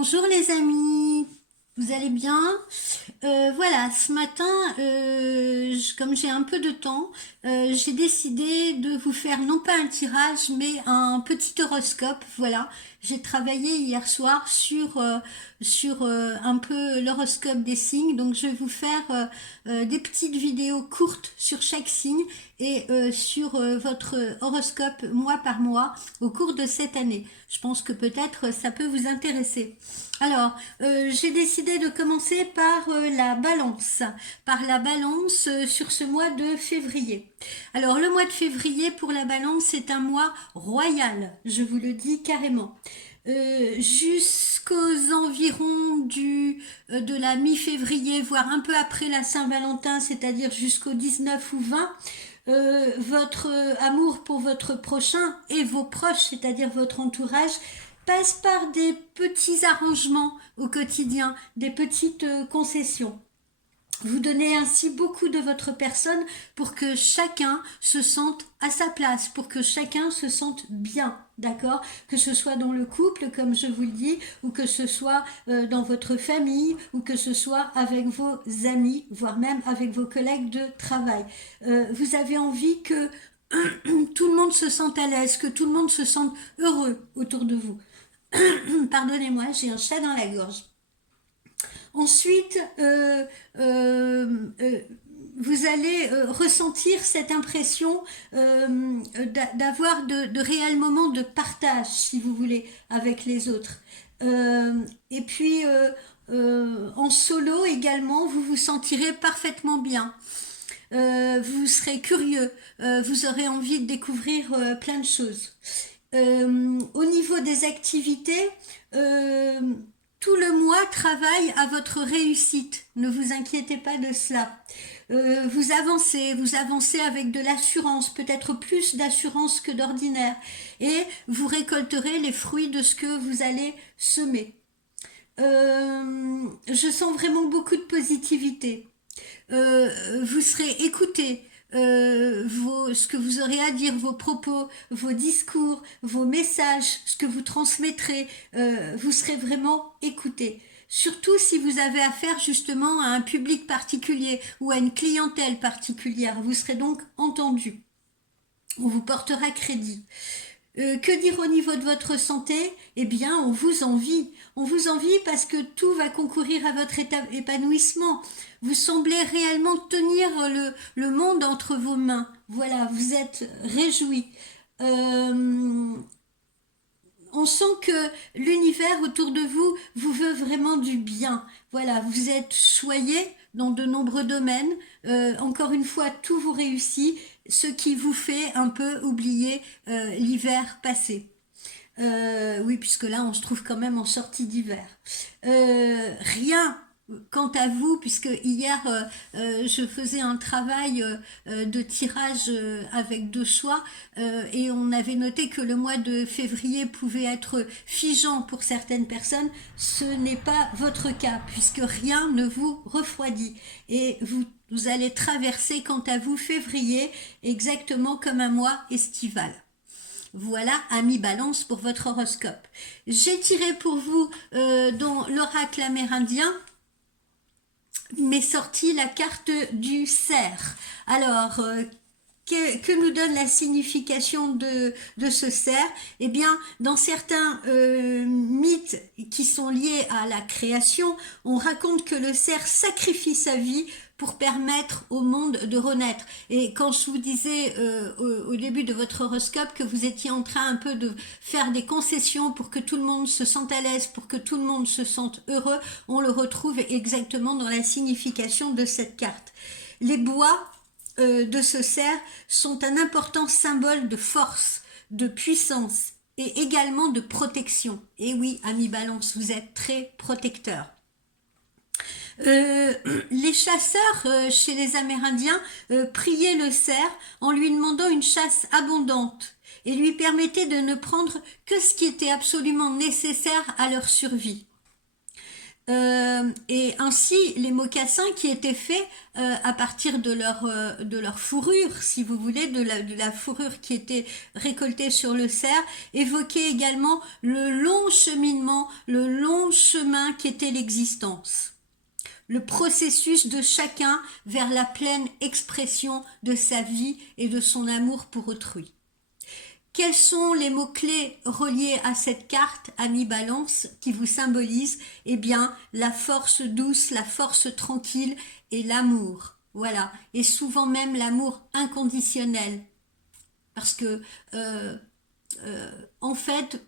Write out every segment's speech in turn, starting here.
Bonjour les amis, vous allez bien? Voilà, ce matin, comme j'ai un peu de temps, j'ai décidé de vous faire non pas un tirage, mais un petit horoscope. Voilà, j'ai travaillé hier soir sur un peu l'horoscope des signes, donc je vais vous faire des petites vidéos courtes sur chaque signe et sur votre horoscope mois par mois au cours de cette année. Je pense que peut-être ça peut vous intéresser. Alors, j'ai décidé de commencer par la balance, sur ce mois de février. Alors, le mois de février pour la balance, c'est un mois royal, je vous le dis carrément. Jusqu'aux environs de la mi-février, voire un peu après la Saint-Valentin, c'est-à-dire jusqu'au 19 ou 20, votre amour pour votre prochain et vos proches, c'est-à-dire votre entourage, passe par des petits arrangements au quotidien, des petites concessions. Vous donnez ainsi beaucoup de votre personne pour que chacun se sente à sa place, pour que chacun se sente bien, d'accord? Que ce soit dans le couple, comme je vous le dis, ou que ce soit dans votre famille, ou que ce soit avec vos amis, voire même avec vos collègues de travail. Vous avez envie que tout le monde se sente à l'aise, que tout le monde se sente heureux autour de vous. Pardonnez-moi, j'ai un chat dans la gorge. Ensuite, vous allez ressentir cette impression d'avoir de réels moments de partage, si vous voulez, avec les autres. Et puis, en solo également, vous vous sentirez parfaitement bien. Vous serez curieux, vous aurez envie de découvrir plein de choses. Au niveau des activités, tout le mois travaille à votre réussite. Ne vous inquiétez pas de cela. Vous avancez avec de l'assurance, peut-être plus d'assurance que d'ordinaire, et vous récolterez les fruits de ce que vous allez semer. Je sens vraiment beaucoup de positivité. Vous serez écouté. Ce que vous aurez à dire, vos propos, vos discours, vos messages, ce que vous transmettrez, vous serez vraiment écouté. Surtout si vous avez affaire justement à un public particulier ou à une clientèle particulière, vous serez donc entendu. On vous portera crédit. Que dire au niveau de votre santé? Eh bien, on vous envie. On vous envie parce que tout va concourir à votre épanouissement. Vous semblez réellement tenir le monde entre vos mains. Voilà, vous êtes réjouis. Euh, on sent que l'univers autour de vous vous veut vraiment du bien. Voilà, vous êtes choyé dans de nombreux domaines. Encore une fois, tout vous réussit, ce qui vous fait un peu oublier l'hiver passé. Oui, puisque là, on se trouve quand même en sortie d'hiver. Rien quant à vous, puisque hier, je faisais un travail de tirage avec deux choix, et on avait noté que le mois de février pouvait être figeant pour certaines personnes. Ce n'est pas votre cas, puisque rien ne vous refroidit. Et vous allez traverser, quant à vous, février, exactement comme un mois estival. Voilà, ami Balance pour votre horoscope. J'ai tiré pour vous dans l'oracle amérindien, m'est sortie la carte du cerf. Alors, que nous donne la signification de ce cerf? Eh bien, dans certains mythes qui sont liés à la création, on raconte que le cerf sacrifie sa vie pour permettre au monde de renaître. Et quand je vous disais au début de votre horoscope que vous étiez en train un peu de faire des concessions pour que tout le monde se sente à l'aise, pour que tout le monde se sente heureux, on le retrouve exactement dans la signification de cette carte. Les bois de ce cerf sont un important symbole de force, de puissance et également de protection. Et oui, ami Balance, vous êtes très protecteur. Euh, les chasseurs chez les Amérindiens priaient le cerf en lui demandant une chasse abondante et lui permettaient de ne prendre que ce qui était absolument nécessaire à leur survie. Et ainsi, les mocassins qui étaient faits à partir de leur fourrure, si vous voulez, de la fourrure qui était récoltée sur le cerf, évoquaient également le long cheminement, le long chemin qu'était l'existence, le processus de chacun vers la pleine expression de sa vie et de son amour pour autrui. Quels sont les mots-clés reliés à cette carte, ami Balance, qui vous symbolise? Eh bien, la force douce, la force tranquille et l'amour. Voilà. Et souvent même l'amour inconditionnel. Parce que, en fait,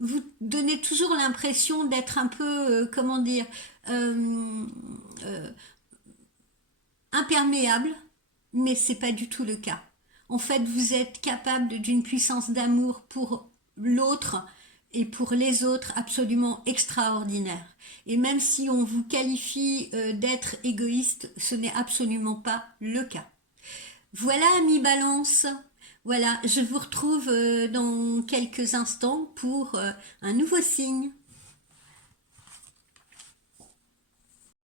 vous donnez toujours l'impression d'être un peu, comment dire, euh, euh, imperméable, mais c'est pas du tout le cas. En fait, vous êtes capable d'une puissance d'amour pour l'autre et pour les autres absolument extraordinaire. Et même si on vous qualifie d'être égoïste, ce n'est absolument pas le cas. Voilà, ami Balance. Voilà, je vous retrouve dans quelques instants pour un nouveau signe.